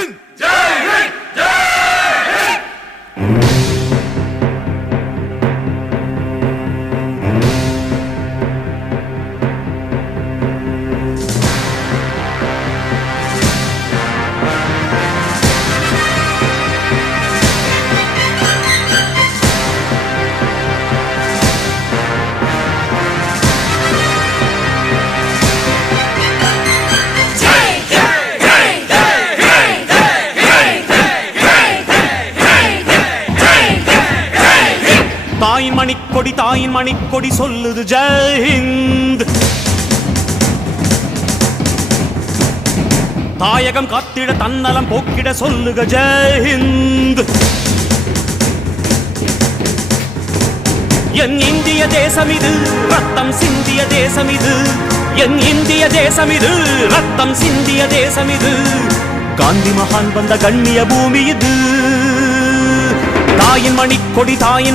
ஹிந்த் ஜெய் ஹிந்த் ஜெய் ஹிந்த். தாயின் மணிக்கொடி தாயின் மணிக்கொடி சொல்லுது ஜெய் ஹிந்த். தாயகம் காத்திட தன்னலம் போக்கிட சொல்லுக ஜெய் ஹிந்த். என் இந்திய தேசம் இது ரத்தம் சிந்திய தேசம் இது. என் இந்திய தேசம் இது ரத்தம் சிந்திய தேசம் இது. காந்தி மகான் வந்த கண்ணிய பூமி இது. தாயின்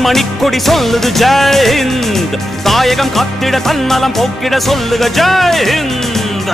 மணிக்கொடி சொல்லுது ஜெய் ஹிந்த். தாயகம் காத்திட தன்னலம் போக்கிட சொல்லுக Jai Hind.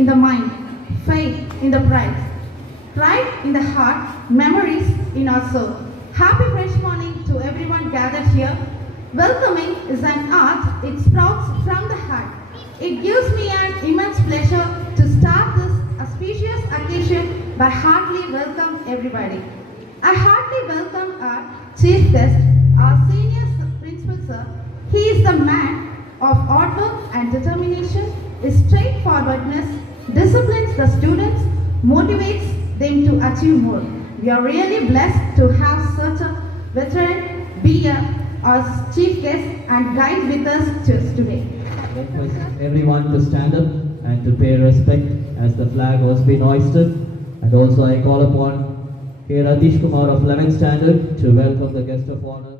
In the mind, faith in the pride, pride in the heart, memories in our soul. Happy fresh morning to everyone gathered here. Welcoming is an art, it sprouts from the heart. It gives me an immense pleasure to start this auspicious occasion by heartily welcome everybody. I heartily welcome our chief guest, our senior principal sir. He is the man of hard work and determination, his straightforwardness disciplines the students, motivates them to achieve more. We are really blessed to have such a veteran be our chief guest and guide with us today. I request everyone to stand up and to pay respect as the flag was being hoisted. And also I call upon K. Ratish Kumar of 11th Standard to welcome the guest of honor.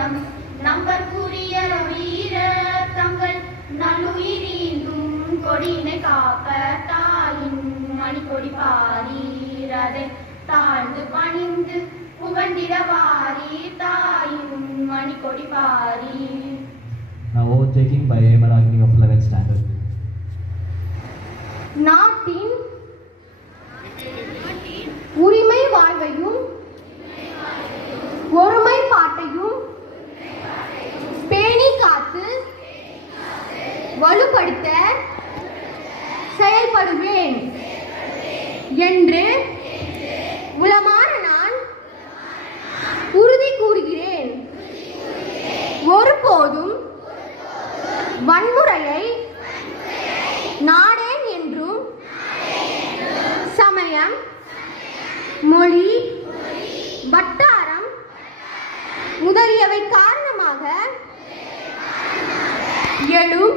வீரம் நம்பற்குரிய வீரர் தங்கள் நல்லுயிரீந்தும் கொடியினை காக்க தாயின் மணிக்கொடி பாரீர் அதை தாழ்ந்து பணிந்து புகழ்ந்திட வாரீர் தாயின் Manikodi பாரீர். Now overtaking by Emaragini of 11th standard. நாட்டின் உரிமை வாழ்வையும் ஒருமைப்பாட்டையும் பேணி காத்து வலுப்படுத்த செயல்படுவேன் என்று உளமாற நான் உறுதி கூறுகிறேன். ஒருபோதும் வன்முறையை நாடேன் என்றும் சமயம் மொழி வட்டாரம் முதலியவை காரணமாக எழும்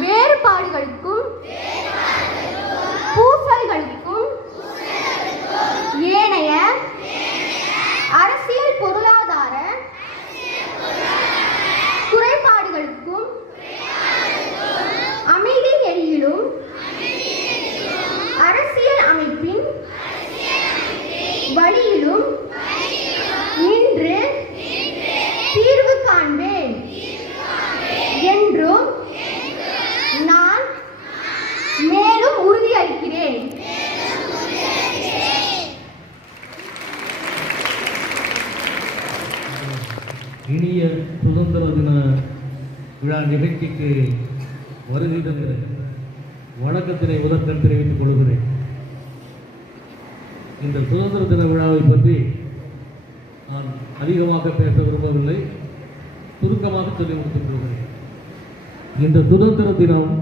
வேறுபாடுகளுக்கும் பூசல்களுக்கும் ஏனைய அரசியல் பொருளாதார குறைபாடுகளுக்கும் அமைதி நெறியிலும் அரசியல் அமைப்பின் வழியிலும் நின்று தீர்வு காண்பேன் என்றும் நான் மேலும் உறுதியளிக்கிறேன். இனிய சுதந்திர தின விழா நிகழ்ச்சிக்கு வருகை தந்த வணக்கத்தினை முதற்கண் தெரிவித்துக் கொள்கிறேன். இந்த சுதந்திர தின விழாவை பற்றி நான் அதிகமாக பேச விரும்பவில்லை, சுருக்கமாக சொல்லி முடித்துக் கொள்கிறேன். இந்த சுதந்திர தினம்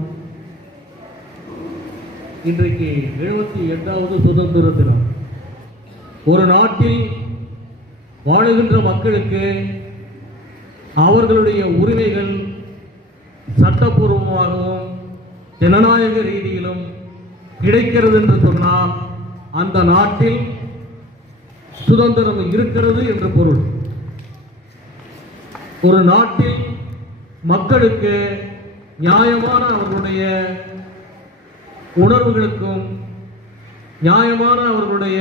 இன்றைக்கு 78வது சுதந்திர தினம். ஒரு நாட்டில் வாழுகின்ற மக்களுக்கு அவர்களுடைய உரிமைகள் சட்டப்பூர்வமாகவும் ஜனநாயக ரீதியிலும் கிடைக்கிறது என்று சொன்னால் அந்த நாட்டில் சுதந்திரம் இருக்கிறது என்று பொருள். ஒரு நாட்டில் மக்களுக்கு நியாயமான அவர்களுடைய உணர்வுகளுக்கும் நியாயமான அவர்களுடைய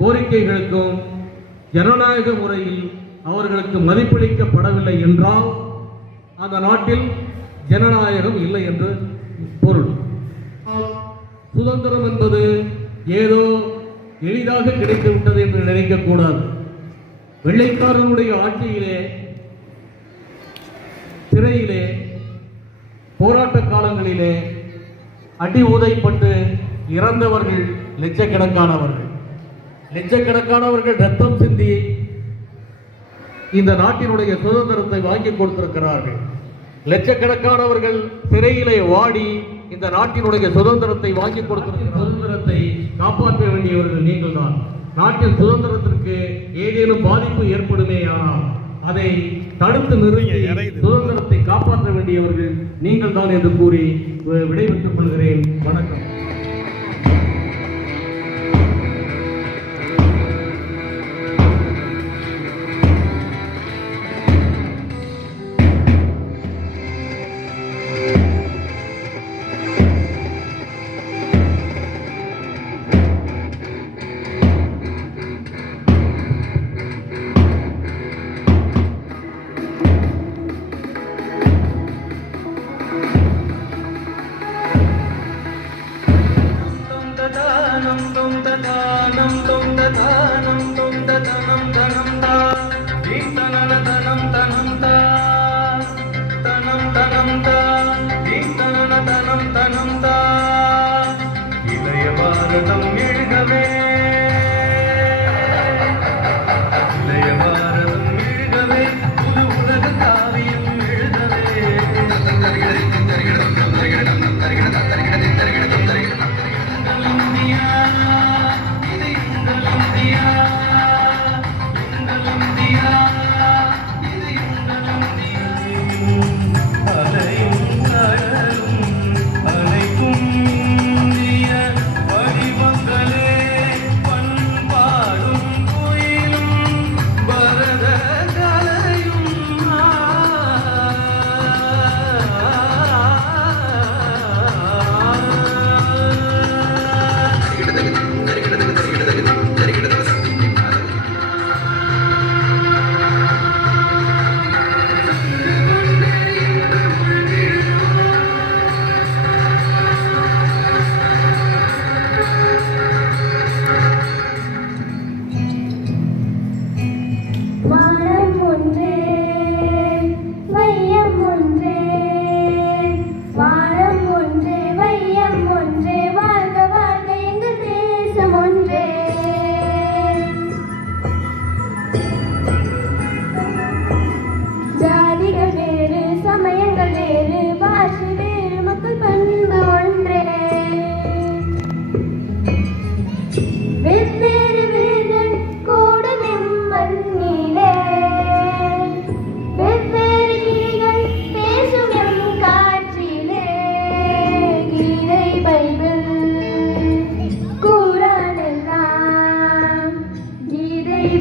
கோரிக்கைகளுக்கும் ஜனநாயக முறையில் அவர்களுக்கு மதிப்பளிக்கப்படவில்லை என்றால் அந்த நாட்டில் ஜனநாயகம் இல்லை என்று பொருள். சுதந்திரம் என்பது ஏதோ எளிதாக கிடைத்துவிட்டது என்று நினைக்கக்கூடாது. வெள்ளைக்காரனுடைய ஆட்சியிலே சிறையிலே போராட்ட காலங்களிலே அடி உதைப்பட்டு இறந்தவர்கள் லட்சக்கணக்கானவர்கள் ரத்தம் சிந்தி இந்த நாட்டினுடைய சுதந்திரத்தை வாங்கி கொடுத்திருக்கிறார்கள். லட்சக்கணக்கானவர்கள் சிறையிலே வாடி இந்த நாட்டினுடைய சுதந்திரத்தை வாங்கி கொடுத்திருக்கிற சுதந்திரத்தை காப்பாற்ற வேண்டியவர்கள் நீங்கள் தான். நாட்டின் சுதந்திரத்திற்கு ஏதேனும் பாதிப்பு ஏற்படுமேயானால் அதை தடுத்து நிறுத்தி சுதந்திரத்தை காப்பாற்ற வேண்டியவர்கள் நீங்கள் தான் என்று கூறி விடைபெற்றுக் கொள்கிறேன். வணக்கம்.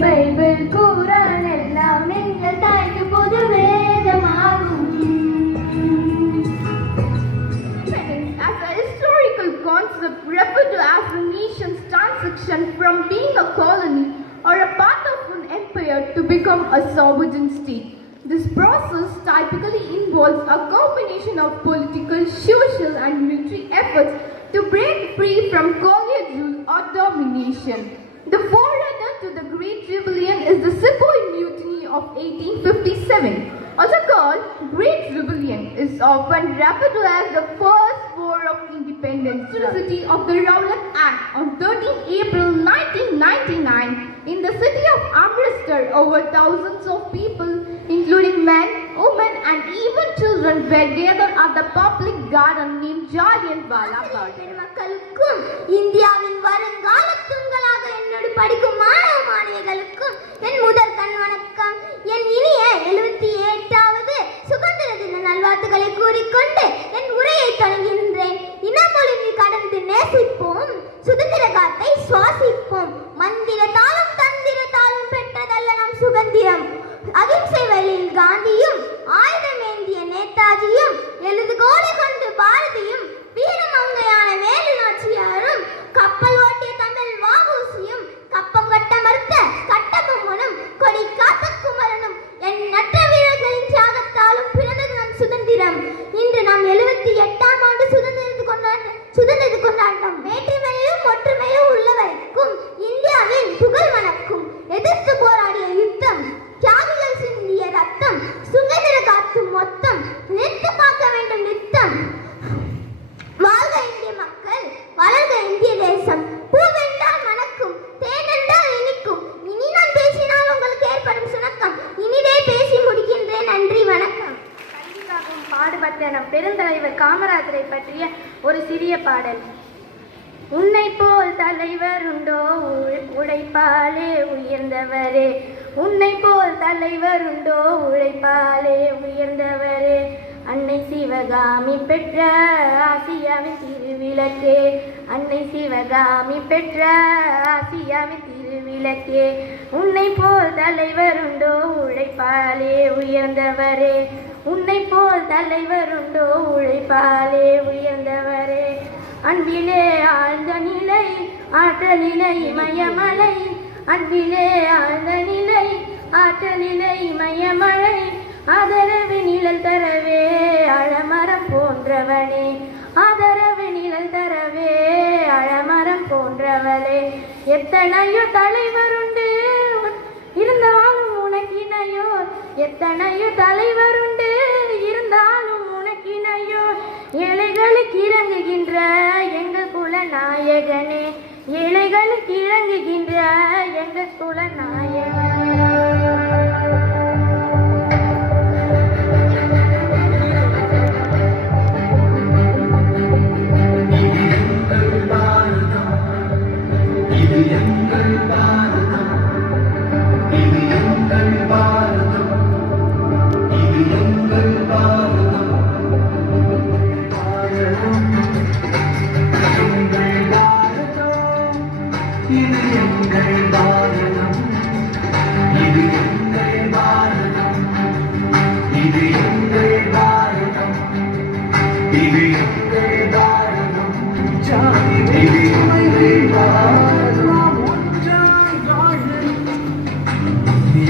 பைபிள் குரான் எல்லாம் எங்கள் தாய்க்கு பொது வேதமாகும். As a historical concept referred to as a nation's transition from being a colony or a part of an empire to become a sovereign state. This process typically involves a combination of political, social and military efforts to break free from colonial rule or domination. The forerunner to the Great Rebellion is the Sepoy Mutiny of 1857. Also called Great Rebellion, is often referred to as the First War of Independence. The city of the Rowlatt Act on 13 April 1999 in the city of Amritsar, over thousands of people, including men, women and even children, were gathered at the public garden named Jallianwala Bagh. மக்களுக்கும் இந்தியாவின் வருங்கால தூண்களாக என்னோடு படிக்கும் மாணவ மாணவிகளுக்கும் என் முதல் கண் வணக்கம். என் இனிய 78வது சுதந்திர தின நல்வாழ்த்துக்களை கூறிக்கொண்டு என் உரையை தொடங்குகின்றேன். இனமொழியை கடந்து நேசிப்போம், சுதந்திர காற்றை சுவாசிப்போம். மந்திரத்தாலும் தந்திரத்தாலும் பெற்றதல்ல நம் சுதந்திரம். அகிம்சை வழியில் காந்தியும், ஆயுதமேந்திய நேதாஜியும், எழுதுகோலை கொண்டு பாரதியும், வீரமங்கையான வேலு நாச்சியாரும், கப்பல் ஓட்டிய தமிழ் வ.உ.சி.யும், கப்பம் கட்ட மறுத்த கட்டபொம்மனும், கொடி காத்த குமரனும், எண்ணற்ற வீரர்களின் தியாகத்தாலும் பிறந்தது நம் சுதந்திரம். இன்று நாம் 78ஆம் ஆண்டு சுதந்திர கொண்டாட்டம். வேற்றுமையும் ஒற்றுமையும் உள்ளவரைக்கும் இந்தியாவின் புகழ் வணக்கும். எதிர்த்து போராடிய யுத்தம், தியாகிகள் சிந்திய ரத்தம், சுதந்திர காத்து மொத்தம், நிறுத்து பார்க்க வேண்டும் நித்தம். வாழ்க இந்திய மக்கள், வளர்க இந்திய தேசம். பூவென்றால் மணக்கும், தேனென்றால் இனிக்கும். இனி நான் பேசினால் உங்களுக்கு ஏற்படும் சுணக்கம். இனிதே பேசி முடிக்கின்றேன். நன்றி, வணக்கம். கல்விக்காகவும் பாடுபட்ட நம் பெருந்தலைவர் காமராஜரை பற்றிய ஒரு சிறிய பாடல். உன்னை போல் தலைவர் உண்டோ உழைப்பாலே உயர்ந்தவரே, உன்னை போல் தலைவர் உண்டோ உழைப்பாலே உயர்ந்தவரே, அன்னை சிவகாமி பெற்ற ஆசியாவின் திருவிளக்கே, அன்னை சிவகாமி பெற்ற ஆசியாவின் திருவிளக்கே, உன்னை போல் தலைவர் உண்டோ உழைப்பாலே உயர்ந்தவரே, உன்னை போல் தலைவர் உண்டோ உழைப்பாலே உயர்ந்தவரே, அன்பிலே ஆழ்ந்த நிலை ஆற்றலிலே இமயமலை, அன்பிலே ஆழ்ந்த நிலை ஆற்றலிலே இமயமலை, ஆதரவு நிழல் தரவே அழமரம் போன்றவனே, ஆதரவு நிழல் தரவே அழமரம் போன்றவளே, எத்தனையோ தலைவர் உண்டு இருந்தாலும் உனக்கினையோ, எத்தனையோ தலைவர் உண்டு இருந்தாலும் உனக்கினையோ, ஏழைகளுக்கு இறங்குகின்ற எங்கள் குல நாயகனே, ஏழைகளுக்கு இறங்குகின்ற எங்கள் குல நாயகனே.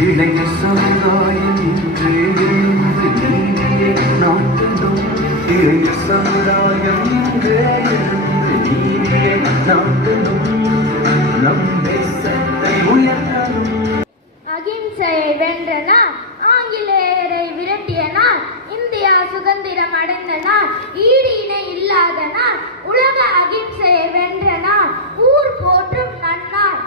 இளைய சமுதாயம் இன்றே எழுந்து நீதியை நாட்டிடும், இளைய சமுதாயம் இன்றே எழுந்து நீதியை நாட்டிடும், நம் தேசத்தை உயர்த்தணும். அகிம்சையை வென்ற நாள், ஆங்கிலேயரை விரட்டிய நாள், இந்தியா சுதந்திரம் அடைந்த நாள், ஈடு இணை இல்லாத நாள், உலக அகிம்சையை வென்ற நாள், ஊர் போற்றும் நன்னாள்,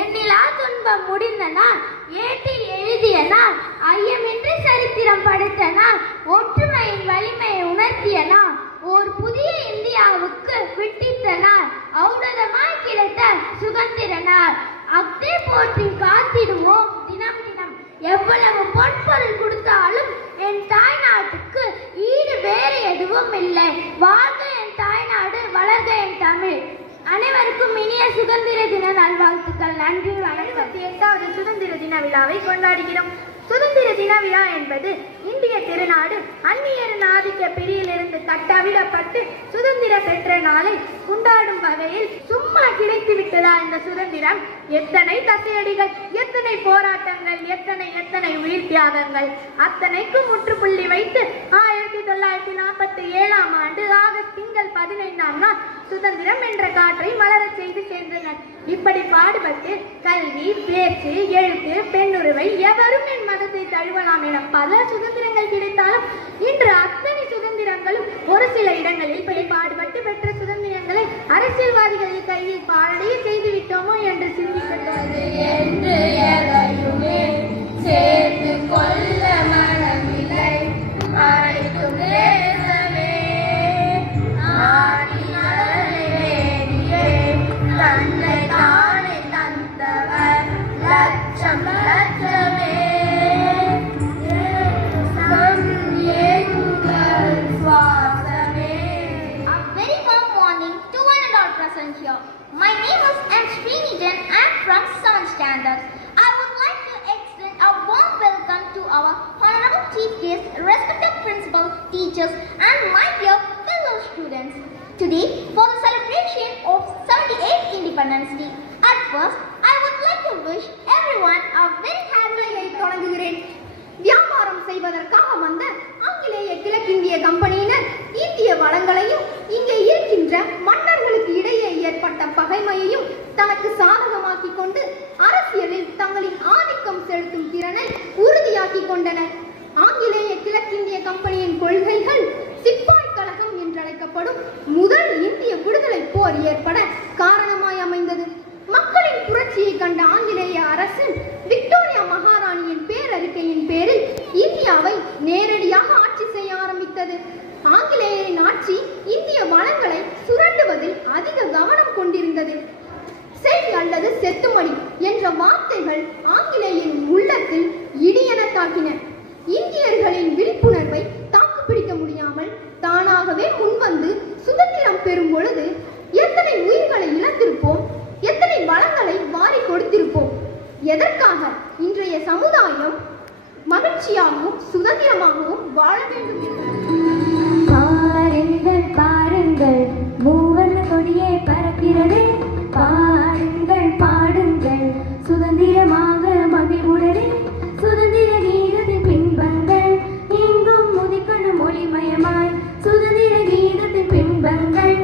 எண்ணிலா துன்பம் முடிந்த நாள், ஏட்டில் எழுதிய நாள், ஐயமின்றி சரித்திரம் படைத்த நாள், ஒற்றுமையின் வலிமையை உணர்த்திய நாள், ஓர் புதிய இந்தியாவுக்கு விட்டித்த நாள், ஔடதமாய் கிடைத்த சுதந்திர நாள், அக்தே போற்றி காத்திடுவோம் தினம் தினம். எவ்வளவு பொன்பொருள் கொடுத்தாலும் என் தாய்நாட்டுக்கு ஈடு வேறு எதுவும் இல்லை. வாழ்க என் தாய்நாடு, வளர்க என் தமிழ். அனைவருக்கும் இனிய சுதந்திர தின நல்வாழ்த்துக்கள். நன்றி. 68வது சுதந்திர தின விழாவை கொண்டாடுகிறோம். சுதந்திர தின விழா என்பது இந்திய திருநாடு அந்நியரின் ஆதிக்க பிடியிலிருந்து கட்டவிடப்பட்டு சுதந்திரம் பெற்ற நாளை கொண்டாடும் வகையில் சும்மா கிடைத்து விட்டதா இந்த சுதந்திரம்? எத்தனை தசையடிகள், எத்தனை போராட்டங்கள், எத்தனை உயிர் தியாகங்கள், அத்தனைக்கும் முற்றுப்புள்ளி வைத்து 1947ஆம் ஆண்டு ஆகஸ்ட் திங்கள் 15ஆம் நாள் சுதந்திரம் என்ற காற்றை மலரச் செய்து சேர்ந்தனர். இப்படி பாடுபட்டு கல்வி, பேச்சு, எழுத்து, பெண்ணுரிமை, எவரும் என் மதத்தை தழுவலாம் என பல சுதந்திரங்கள் கிடைத்தாலும் இன்று அத்தனை சுதந்திரங்களும் ஒரு சில இடங்களில் பாடுபட்டு பெற்ற சுதந்திரங்களை அரசியல்வாதிகளின் கையில் பாழடைய செய்து விட்டோமோ என்று சிந்திக்கிறது என்று எதையுமே சேர்த்து கொள்ள மனமில்லை. அனைத்தும் தேசமே தன்னை தானே தந்தவர் லட்சம் லட்சமே எங்கள் சுவாசமே. A very warm morning to one and all present here. My name is M. Srinijan. I am from 7th standard. I would like to extend a warm welcome to our honorable chief guests, respected principal, teachers, and my dear fellow students. Today, for the celebration of 78th Independence Day. At first, I would like to wish everyone a very happy day. தொடங்குகிறேன். வியாபாரம் செய்வதற்காக வந்த ஆங்கிலேய கிழக்கிந்திய கம்பெனியினர் இந்திய வளங்களையும் இங்கே இருக்கின்ற மன்னர்களுக்கு இடையே ஏற்பட்ட பகைமையையும் தனக்கு சாதகமாக்கிக் கொண்டு அரசியலில் தங்களின் ஆதிக்கம் செலுத்தும் திறனை உறுதியாக்கி கொண்டனர். ஆங்கிலேய கிழக்கிந்திய கம்பெனியின் கொள்கைகள் சிப்பாய் கழகம் என்றழைக்கப்படும் முதல் இந்திய விடுதலை போர் ஏற்பட காரணமாய் அமைந்தது. மக்களின் புரட்சியை கண்ட ஆங்கிலேய அரசு விக்டோரியா மகாராணியின் பேரறிக்கையின் பேரில் இந்தியாவை நேரடியாக ஆட்சி செய்ய ஆரம்பித்தது. ஆங்கிலேயரின் ஆட்சி இந்திய வளங்களை சுரண்டுவதில் அதிக கவனம் கொண்டிருந்தது. செய் அல்லது செத்துமடி என்ற வார்த்தைகள் ஆங்கிலேயரின் உள்ளத்தில் இடியென தாக்கின. இந்தியர்களின் விழிப்புணர்வை தாக்குப்பிடிக்க முடியாமல் தானாகவே முன்வந்து சுதந்திரம் பெறும் பொழுது எத்தனை உயிர்களை இழந்திருப்போம், எத்தனை வளங்களை வாரி கொடுத்திருப்போம். எதற்காக இன்றைய சமுதாயம் மகிழ்ச்சியாகவும் சுதந்திரமாகவும் வாழ வேண்டும்? பாருங்கள் பாருங்கள் மூவர்ண கொடியே பறக்கிறது. பாடுங்கள் பாடுங்கள் சுதந்திரமாக மகிழ்வுடனே. சுதந்திர கீதத்தின் பின்பங்கள் எங்கும் முதிக்கணும் ஒளிமயமாய். சுதந்திர கீதத்தின் பின்பங்கள்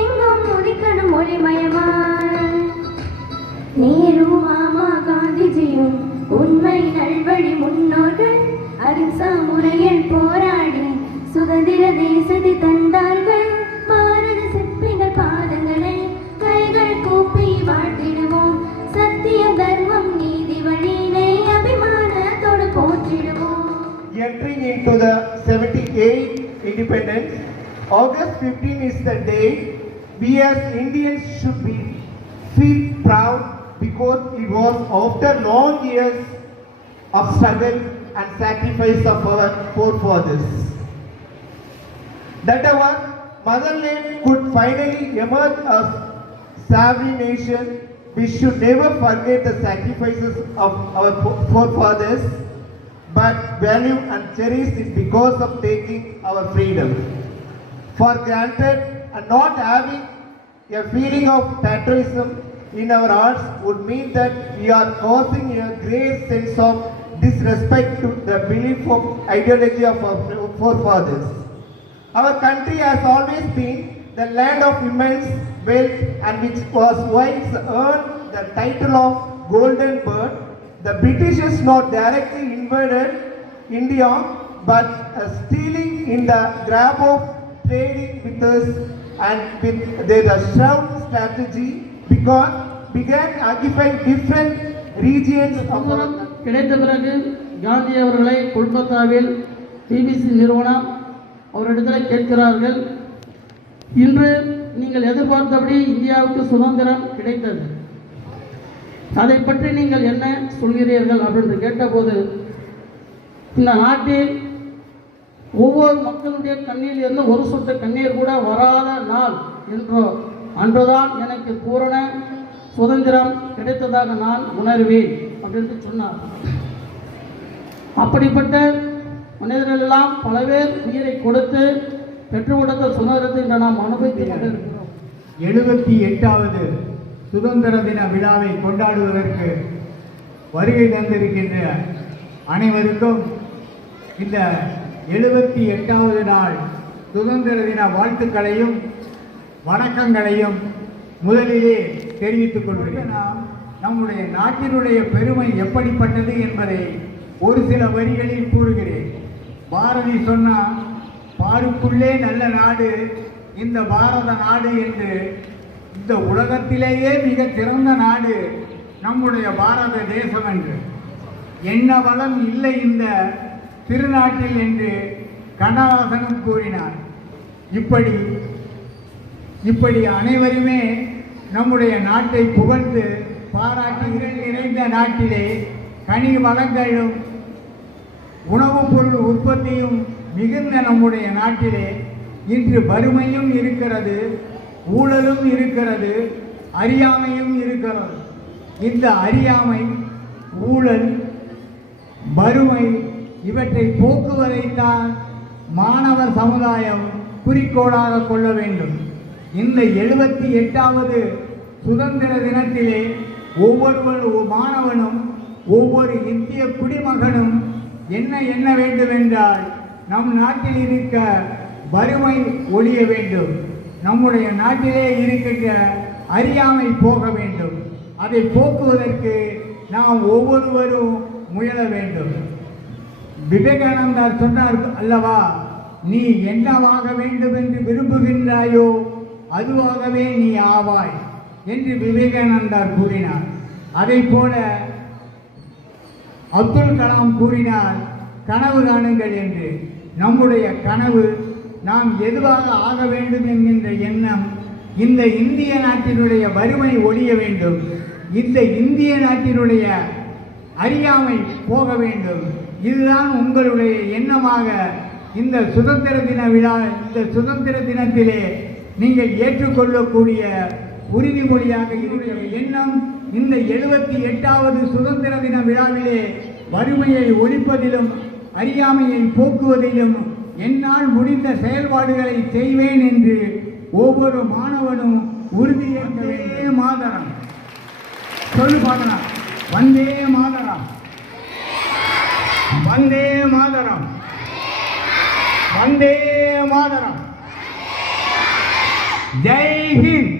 எங்கும் முதிக்கணும் ஒளிமயமாய். நேரு மாமா காந்திஜியும் உண்மை நல்வழி முன்னோர்கள் அகிம்சா முறையில் போராடி சுதந்திர தேசத்தை தந்தார்கள். பாரத சிற்பிகள் பாதங்களை கைகள் கூப்பி வாழ்த்திடுவோம். சத்தியம் தர்மம் நீதி வழியினை அபிமானத்தோடு போற்றிடுவோம். Entering into the 78th independence, August 15 is the day we as Indians should feel proud, because it was after long years of struggle and sacrifice of our forefathers that our motherland could finally emerge as sovereign nation. We should never forget the sacrifices of our forefathers, but value and cherish it because of taking our freedom for granted and not having a feeling of patriotism in our hearts would mean that we are causing a great sense of disrespect to the belief of ideology of our forefathers. Our country has always been the land of immense wealth, and which was once earned the title of Golden Bird. The Britishers not directly invaded India, but stealing in the grab of trading with us, and with their shrewd strategy began occupying different regions of our கிடைத்த பிறகு காந்தி அவர்களை கொல்கத்தாவில் BBC நிறுவனம் அவரிடத்தில் கேட்கிறார்கள், இன்று நீங்கள் எதிர்பார்த்தபடி இந்தியாவுக்கு சுதந்திரம் கிடைத்தது, அதை பற்றி நீங்கள் என்ன சொல்கிறீர்கள் அப்படின்னு கேட்டபோது, இந்த நாட்டில் ஒவ்வொரு மக்களுடைய கண்ணில் இருந்து ஒரு சொட்டு கண்ணீர் கூட வராத நாள் என்றோ அன்றுதான் எனக்கு பூரண சுதந்திரம் கிடைத்ததாக நான் உணர்வேன் அப்படின்னு சொன்னார். அப்படிப்பட்ட மனிதர்கள் எல்லாம் பல பேர் உயிரை கொடுத்து பெற்றுக் கொடுத்த சுதந்திரத்தை இன்று நாம் அனுபவித்துக் கொண்டிருக்கிறோம். 78வது சுதந்திர தின விழாவை கொண்டாடுவதற்கு வருகை தந்திருக்கின்ற அனைவருக்கும் இந்த 78வது நாள் சுதந்திர தின வாழ்த்துக்களையும் வணக்கங்களையும் முதலிலே தெரிவித்துக் கொள்கிறேன். நாம் நம்முடைய நாட்டினுடைய பெருமை எப்படிப்பட்டது என்பதை ஒரு சில வரிகளில் கூறுகிறேன். பாரதி சொன்னார், பாருக்குள்ளே நல்ல நாடு இந்த பாரத நாடு என்று. இந்த உலகத்திலேயே மிக சிறந்த நாடு நம்முடைய பாரத தேசம் என்று. என்ன வளம் இல்லை இந்த திருநாட்டில் என்று கண்ணதாசனும் கூறினார். இப்படி அனைவருமே நம்முடைய நாட்டை புகழ்ந்து பாராட்டி நிறைந்த நாட்டிலே கனி வளங்களும் உணவுப் பொருள் உற்பத்தியும் மிகுந்த நம்முடைய நாட்டிலே இன்று வறுமையும் இருக்கிறது, ஊழலும் இருக்கிறது, அறியாமையும் இருக்கிறது. இந்த அறியாமை, ஊழல், வறுமை இவற்றை போக்குவதைத்தான் மாணவ சமுதாயம் குறிக்கோளாக கொள்ள வேண்டும். இந்த 78வது சுதந்திர தினத்திலே ஒவ்வொரு மாணவனும் ஒவ்வொரு இந்திய குடிமகனும் என்ன வேண்டும் என்றால் நம் நாட்டில் இருக்க வறுமை ஒழிய வேண்டும், நம்முடைய நாட்டிலே இருக்கின்ற அறியாமை போக வேண்டும். அதை போக்குவதற்கு நாம் ஒவ்வொருவரும் முயல வேண்டும். விவேகானந்தர் சொன்னார் அல்லவா, நீ என்னவாக வேண்டும் என்று விரும்புகின்றாயோ அதுவாகவே நீ ஆவாய் என்று விவேகானந்தர் கூறினார். அதை போல அப்துல் கலாம் கூறினார், கனவு காணுங்கள் என்று. நம்முடைய கனவு நாம் எதுவாக ஆக வேண்டும் என்கின்ற எண்ணம். இந்த இந்திய நாட்டினுடைய வறுமை ஒழிய வேண்டும், இந்த இந்திய நாட்டினுடைய அறியாமை போக வேண்டும். இதுதான் உங்களுடைய எண்ணமாக இந்த சுதந்திர தின விழா, இந்த சுதந்திர தினத்திலே நீங்கள் ஏற்றுக்கொள்ளக்கூடிய உறுதிமொழியாக இருக்கிற எண்ணம். இந்த 78வது சுதந்திர தின விழாவிலே வறுமையை ஒழிப்பதிலும் அறியாமையை போக்குவதிலும் என்னால் முடிந்த செயல்பாடுகளை செய்வேன் என்று ஒவ்வொரு மாணவனும் உறுதியேற்க வேண்டும். மாதரம் சொல்லு பார்க்கலாம். வந்தே மாதரம், வந்தே மாதரம், வந்தே மாதரம். ஜெய் ஹிந்த்.